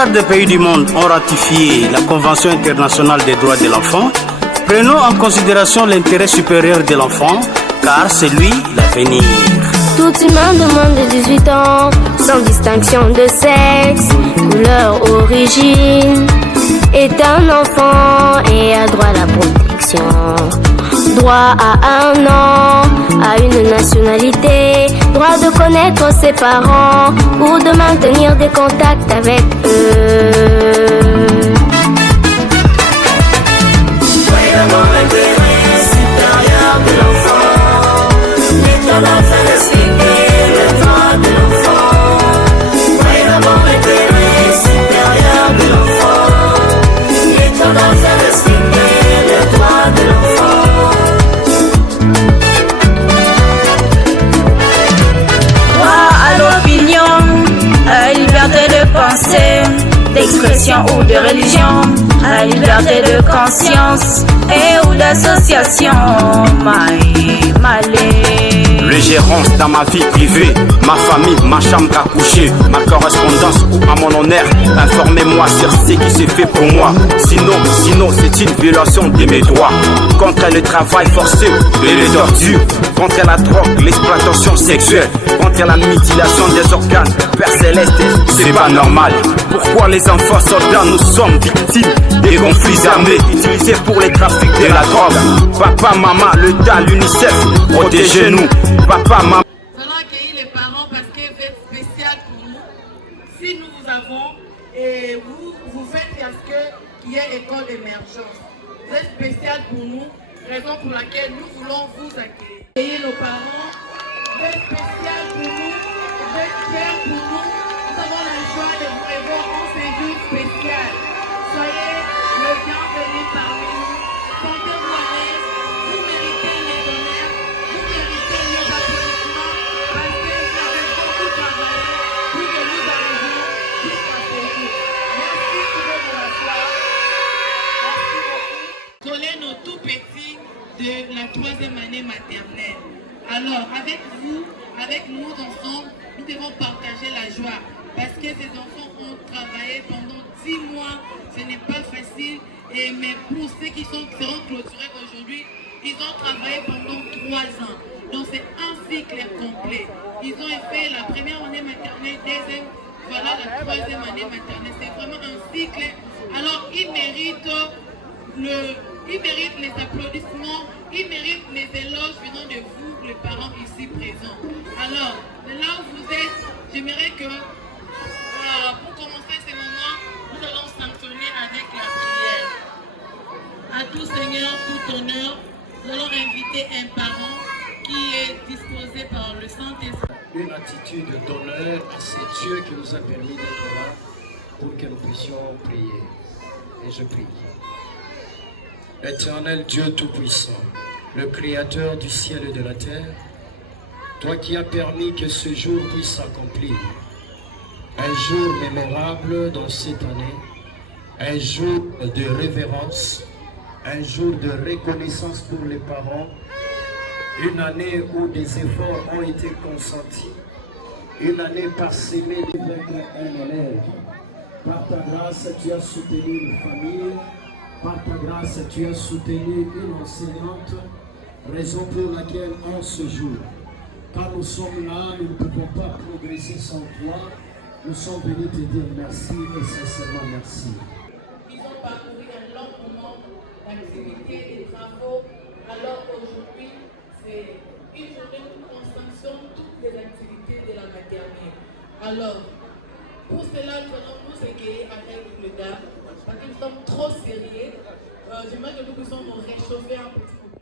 plupart des pays du monde ont ratifié la Convention internationale des droits de l'enfant, prenons en considération l'intérêt supérieur de l'enfant, car c'est lui l'avenir. Tout humain de moins de 18 ans, sans distinction de sexe, couleur, origine, est un enfant et a droit à la protection. Droit à un an, à une nationalité, droit de connaître ses parents ou de maintenir des contacts avec eux. Vraiment l'intérêt supérieur de l'enfant, l'État doit faire respecter le droit de l'enfant. Vraiment l'intérêt supérieur de l'enfant, l'État doit faire respecter le droit de l'enfant. Droit à l'opinion, à la liberté de pensée, d'expression ou de religion, à la liberté de conscience et ou d'association. L'ingérence dans ma vie privée, ma famille, ma chambre à coucher, ma correspondance ou à mon honneur. Informez-moi sur ce qui se fait pour moi. Sinon c'est une violation de mes droits. Contre le travail forcé et les tortures, contre la drogue, l'exploitation sexuelle, contre la mutilation des organes. Père Céleste, c'est pas normal. Pourquoi les enfants soldats nous sommes victimes des conflits armés utilisés pour les trafics de la drogue? Papa, maman, l'État, l'UNICEF, protégez-nous. Papa, maman. Nous allons accueillir les parents parce que vous êtes spécial pour nous. Si nous vous avons et vous faites à ce qu'il y ait école d'émergence. Vous êtes spécial pour nous, raison pour laquelle nous voulons vous accueillir. Accueillir nos parents, vous êtes spécial pour nous, vous êtes fiers pour nous. Nous avons la joie de vous revoir en séjour spécial. Soyez le bienvenu parmi nous. Sentez-vous à l'aise. Vous méritez les honneurs. Vous méritez les applaudissements parce que vous avez beaucoup travaillé pour que nous arrivions jusqu'à ce jour. Merci, pouvez vous asseoir. Merci beaucoup. Coller nos tout petits de la 3e année maternelle. Alors, avec vous, avec nous ensemble, nous devons partager la joie. Parce que ces enfants ont travaillé pendant 10 mois, ce n'est pas facile. Mais pour ceux qui seront clôturés aujourd'hui, ils ont travaillé pendant 3 ans. Donc c'est un cycle complet. Ils ont fait la première année maternelle, deuxième, voilà la 3e année maternelle. C'est vraiment un cycle. Alors ils méritent les applaudissements, ils méritent les éloges venant de vous, les parents ici présents. Alors, là où vous êtes, j'aimerais que pour commencer ces moments, nous allons sanctionner avec la prière. À tout Seigneur, tout honneur, nous allons inviter un parent qui est disposé par le Saint-Esprit. Une attitude d'honneur à ce Dieu qui nous a permis d'être là pour que nous puissions prier. Et je prie. Éternel Dieu Tout-Puissant, le Créateur du ciel et de la terre, toi qui as permis que ce jour puisse s'accomplir, un jour mémorable dans cette année, un jour de révérence, un jour de reconnaissance pour les parents, une année où des efforts ont été consentis, une année parsemée avec un élève. Par ta grâce, tu as soutenu une famille, par ta grâce, tu as soutenu une enseignante, raison pour laquelle en ce jour, quand nous sommes là, nous ne pouvons pas progresser sans toi. Nous sommes venus te dire merci et sincèrement merci. Ils ont parcouru un long moment d'activités et de travaux. Alors aujourd'hui, c'est une journée où on sanctionne toutes les activités de la maternelle. Alors, pour cela, nous allons nous égayer avec le dames, parce que nous sommes trop sérieux. J'aimerais que nous puissions nous réchauffer un petit peu.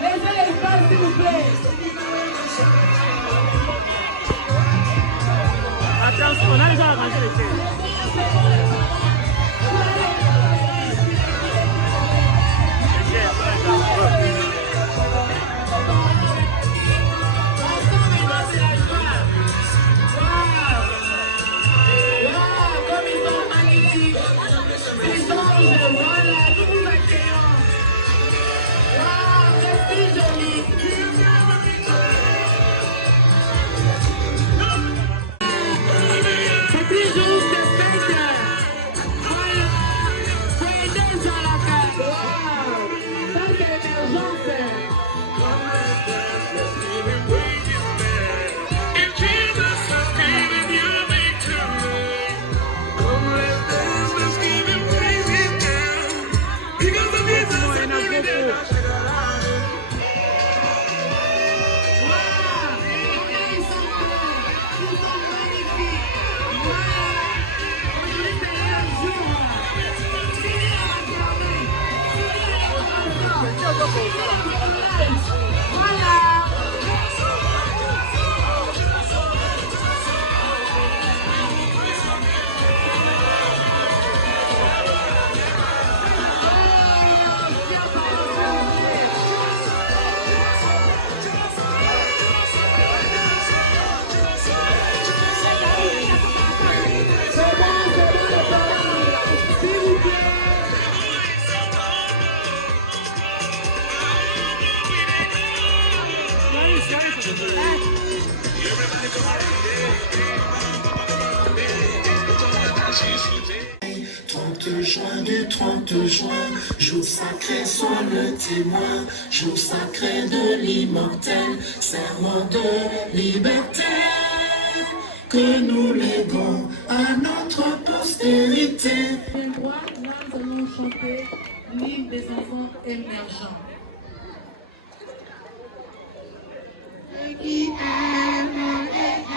Laissez l'espace, s'il vous plaît. Attention, on a déjà arrangé les chaises. Du 30 juin, jour sacré, sois le témoin, jour sacré de l'immortel, serment de liberté, que nous léguons à notre postérité. Nous allons chanter l'hymne des enfants émergents. Qui aime et aime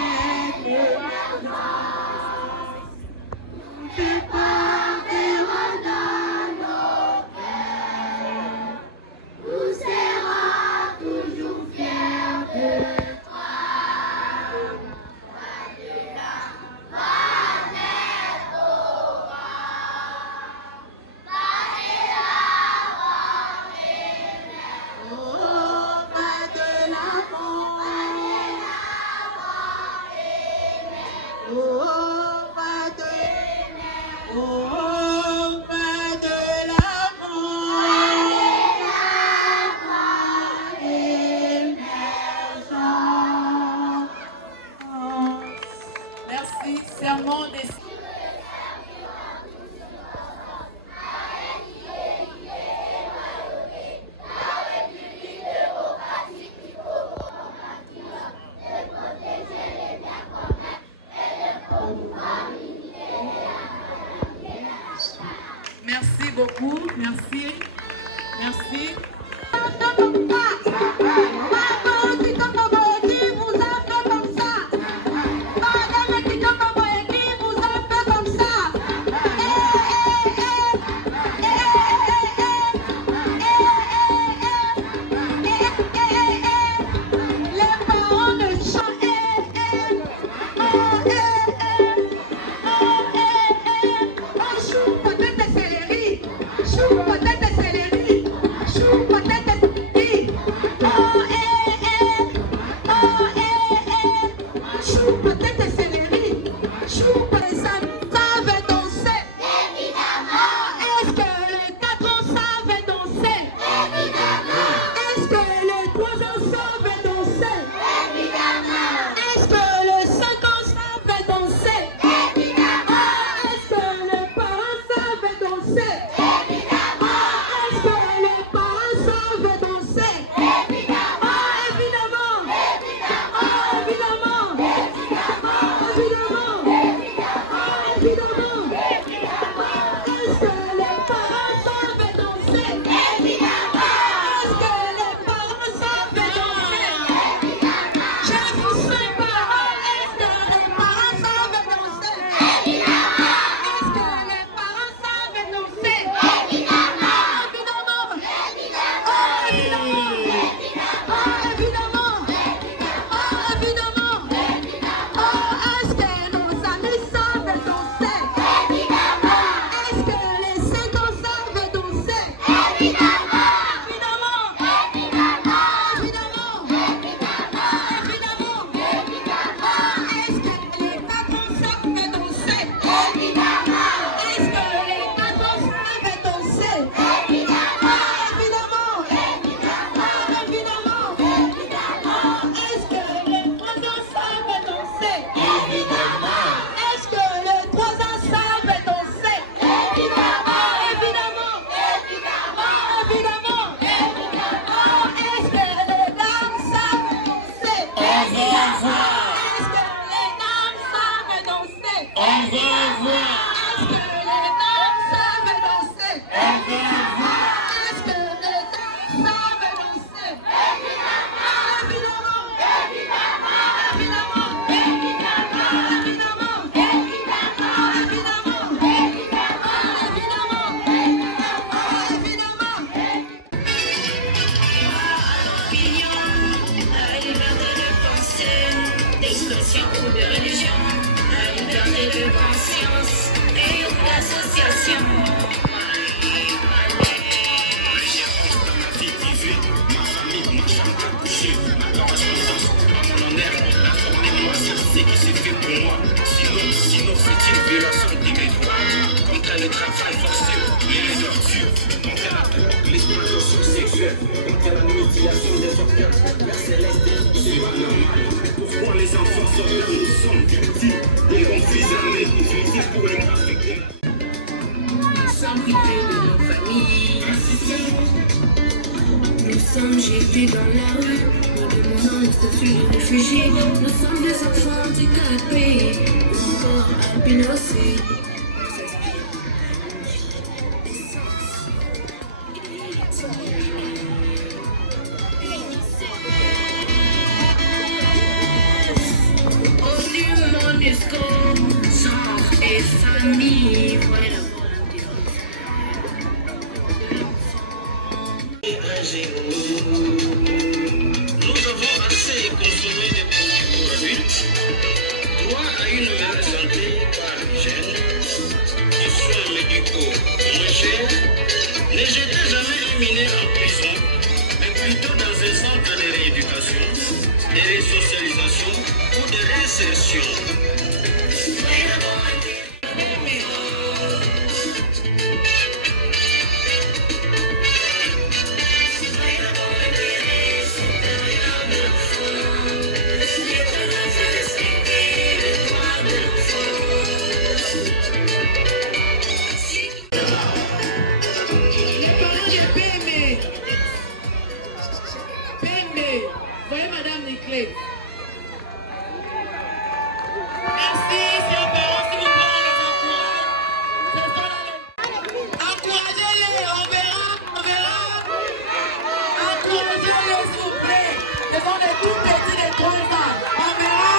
d'expression ou de religion, la liberté de conscience et ou d'association. Qui s'est fait pour moi, sinon c'est une violation de mes droits. Contre le travail forcé, les tortures, contre la drogue, l'exploitation sexuelle, contre la mutilation des organes, la céleste, c'est pas normal. Pourquoi les enfants sont là, nous sommes victimes des conflits armés, utilisés pour les trafics. Nous sommes privés de nos familles, nous sommes jetés dans la rue, nous demandons le statut de réfugiés. Nous sommes des enfants handicapés, ou encore albinosés. Au MONUSCO, genre et famille, voilà la Nous avons assez consommé des produits pour adultes, droit à une meilleure santé par l'hygiène, des soins médicaux moins chers. Ne jetez jamais un mineur en prison, mais plutôt dans un centre de rééducation, de résocialisation ou de réinsertion. Voyez Madame Niclé. Merci, si on peut, s'il vous plaît, on les encourage. Encouragez-les, on verra. Encouragez-les, s'il vous plaît. Ce sont des tout petits, des 3 ans. On verra.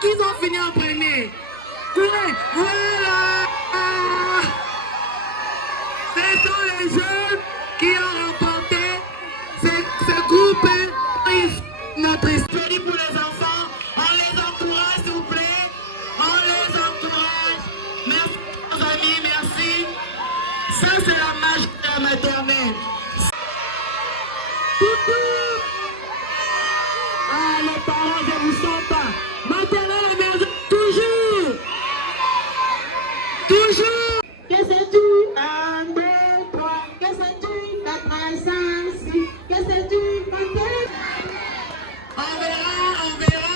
Qu'ils ont fini en premier. Voilà. Ce sont les jeunes qui ont remporté ce groupe. Notre histoire pour les enfants. On les encourage, s'il vous plaît. On les encourage. Merci, mes amis, merci. Ça, c'est la magie de la maternelle. Coucou. Ah, les parents, je vous sens pas. Maternelle et maison, toujours. Que c'est-tu? 1, 2, 3. Que c'est-tu? 4, 5, 6. Que c'est-tu? Maternelle. On verra.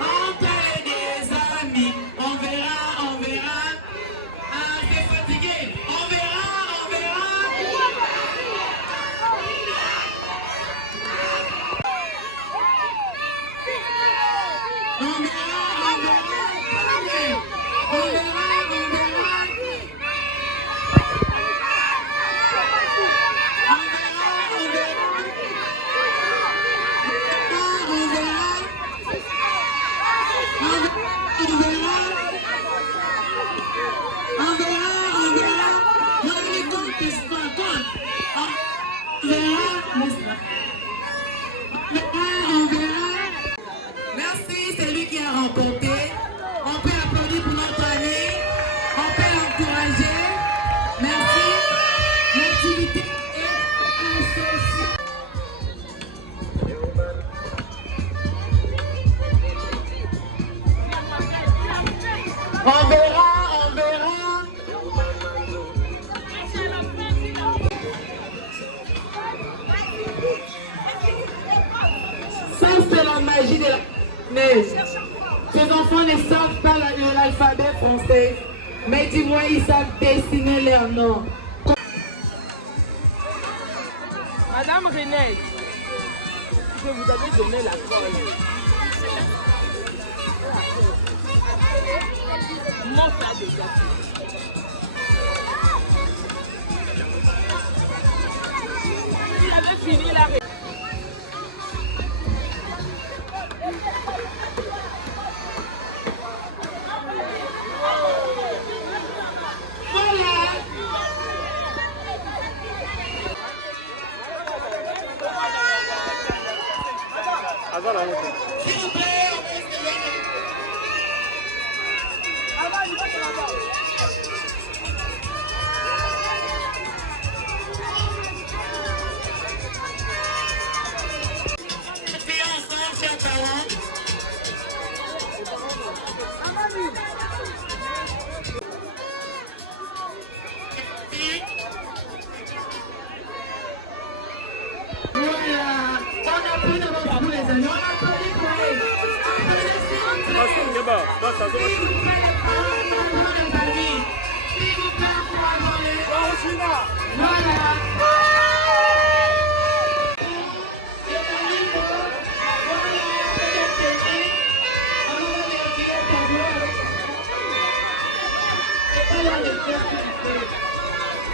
Entre des amis. On verra. Ah, c'est fatigué. On verra. Merci, c'est lui qui a remporté. On peut applaudir pour notre année. On peut l'encourager. Merci. L'activité est associée. Mais ces enfants ne savent pas l'alphabet français. Mais dis-moi, ils savent dessiner leurs noms. Madame Renée, je vous avais donné la colle. Mon ça déjà. Il avait fini la réponse.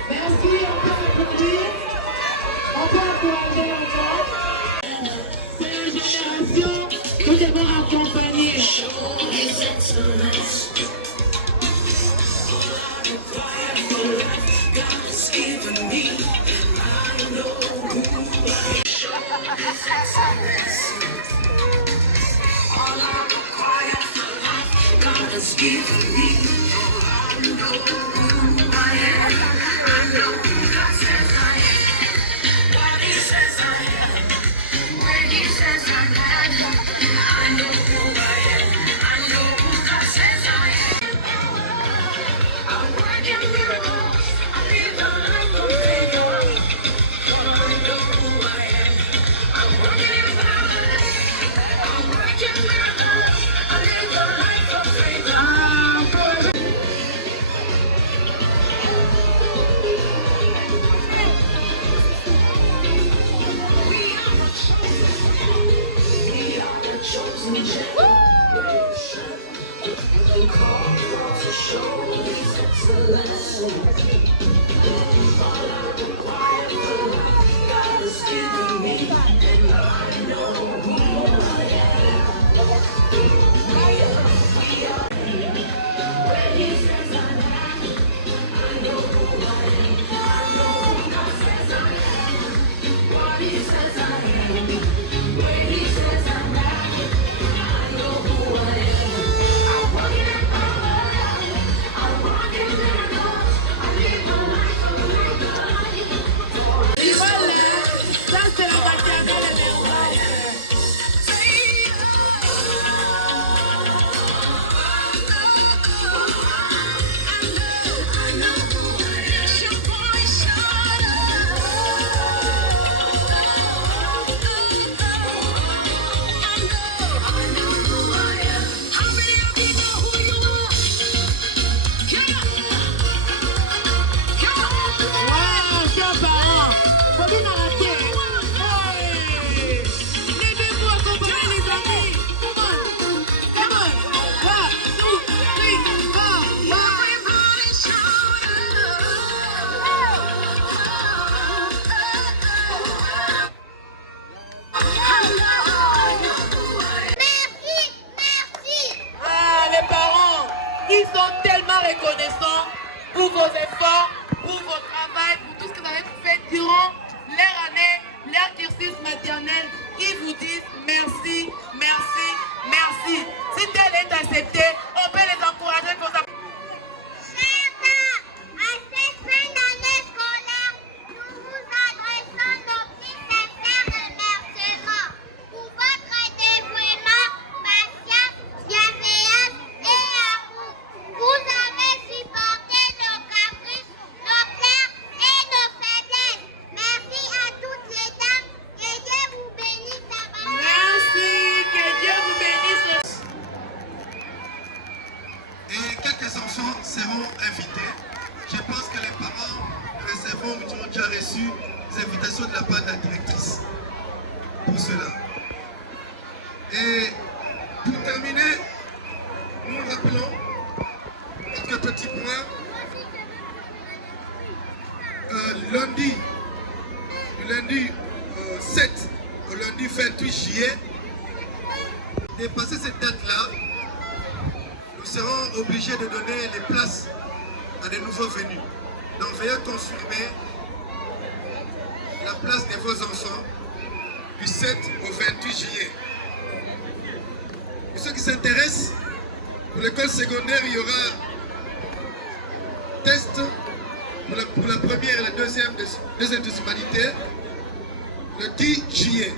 Merci, on peut applaudir. On peut encourager encore. C'est une génération que nous devons accompagner. félicitations de la part de la directrice pour cela. Et pour terminer, nous rappelons quelques petits points. Du lundi 7 au lundi 28 juillet, dépasser cette date-là, nous serons obligés de donner les places à des nouveaux venus. Donc veuillez confirmer la place de vos enfants du 7 au 28 juillet. Pour ceux qui s'intéressent, pour l'école secondaire, il y aura test pour la première et la deuxième municipalité le 10 juillet.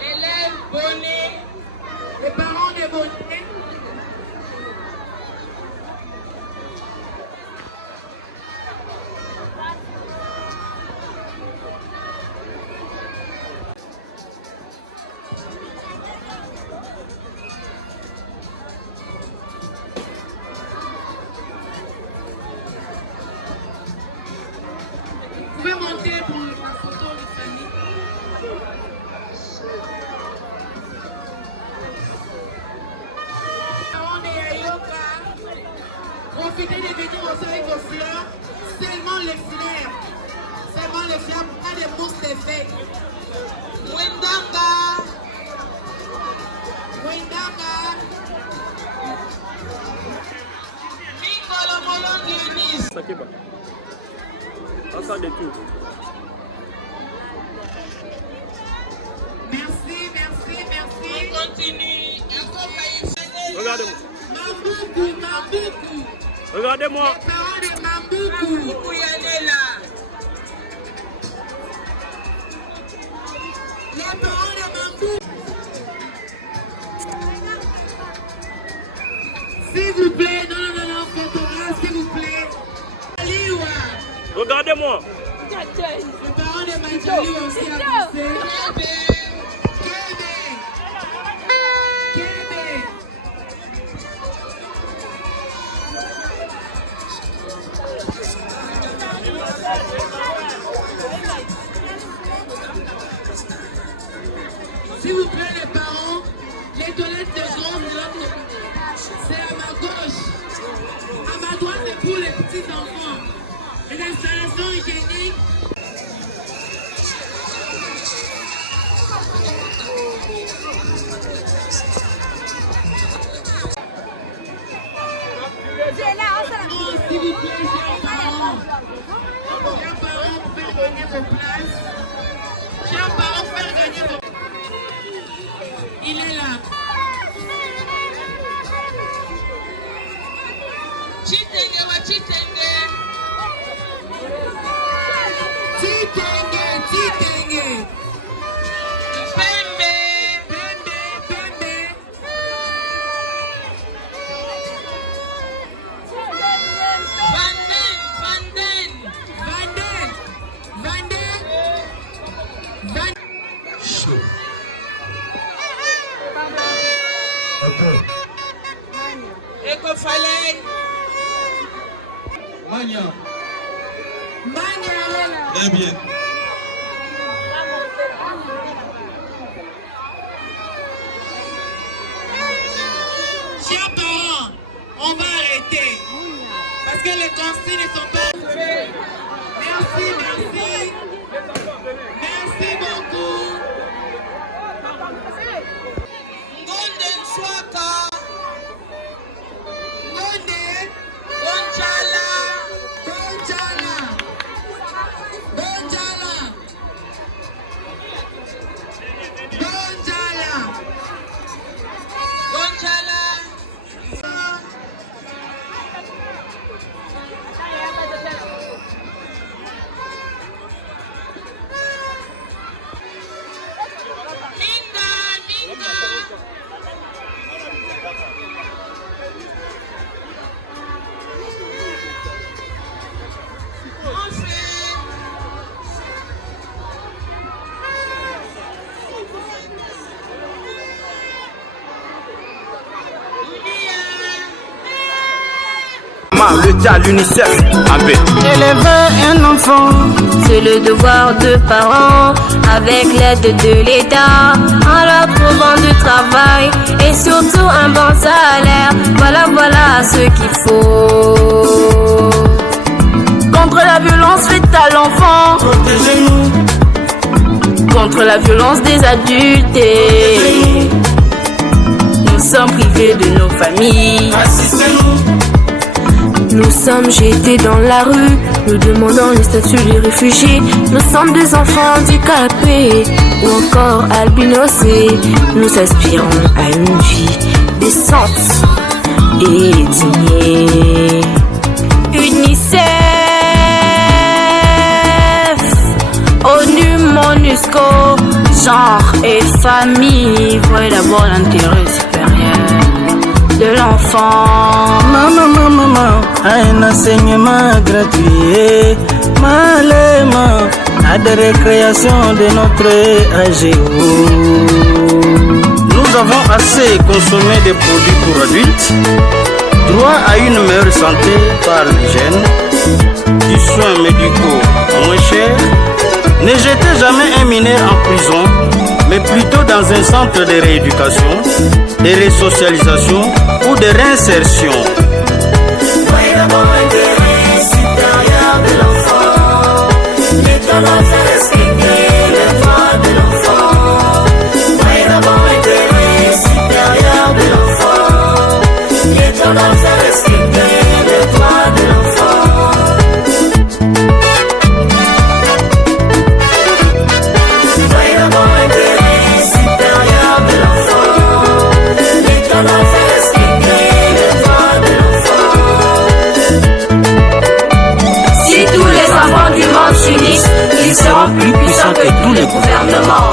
Élèves bonnets, les parents des bonnets. Vous pouvez monter pour la photo de famille. Profitez de venir aussi avec vos fleurs, seulement les fleurs, pas des mousses d'effet. Wendanga, Mingolo Molongi Eunice. Sakeba. Ça de tout. Merci. On continue. Regardez-moi. Mamboukou. Regardez-moi. Les parents de Mamboukou. Y aller là. Les parents de Mamboukou. S'il vous plaît, non, photographe, s'il vous plaît. Aliwa. Regardez-moi. Les parents de Manjali aussi avancés. S'il vous plaît les parents, les toilettes de grande de l'autre côté. C'est à ma gauche. À ma droite c'est pour les petits enfants. Une installation hygiénique. S'il vous plaît, chers parents, faire gagner vos places. Chers parents, faire gagner vos places. Il est là. Chitenge wa chitenge. Chitenge. Pembe. Chaud. Ecofalei. Mania. Très bien. Chers parents, on va arrêter. Parce que les consignes ne sont pas... Merci. Merci beaucoup. Ngonde Nswaka. Ngonde. Gonjala. le thé à l'UNICEF. Élever un enfant, c'est le devoir de parents, avec l'aide de l'État, en leur trouvant du travail et surtout un bon salaire. Voilà ce qu'il faut. Contre la violence faite à l'enfant, protégez-nous. Contre la violence des adultes, nous sommes privés de nos familles. Assistez-nous. Nous sommes jetés dans la rue, nous demandons le statut de réfugiés. Nous sommes des enfants handicapés ou encore albinosés. Nous aspirons à une vie décente et digne. UNICEF, ONU, MONUSCO, genre et famille, voyez d'abord l'intérêt supérieur de l'enfant. Maman, un enseignement gratuit, malema, à des récréations de notre AGO. Nous avons assez consommé des produits pour adultes, droit à une meilleure santé par l'hygiène, du soins médicaux moins chers. Ne jetez jamais un mineur en prison, mais plutôt dans un centre de rééducation, de resocialisation ou de réinsertion. Voyez d'abord l'intérêt supérieur de l'enfant. L'État doit faire respecter les droits de l'enfant. Voyez d'abord l'intérêt supérieur de l'enfant. L'État doit faire respecter les droits de l'enfant. Voyez d'abord l'intérêt supérieur de l'enfant. L'État doit faire respecter les droits de l'enfant. Si tous les enfants du monde s'unissent, ils seront plus puissants que tous les gouvernements.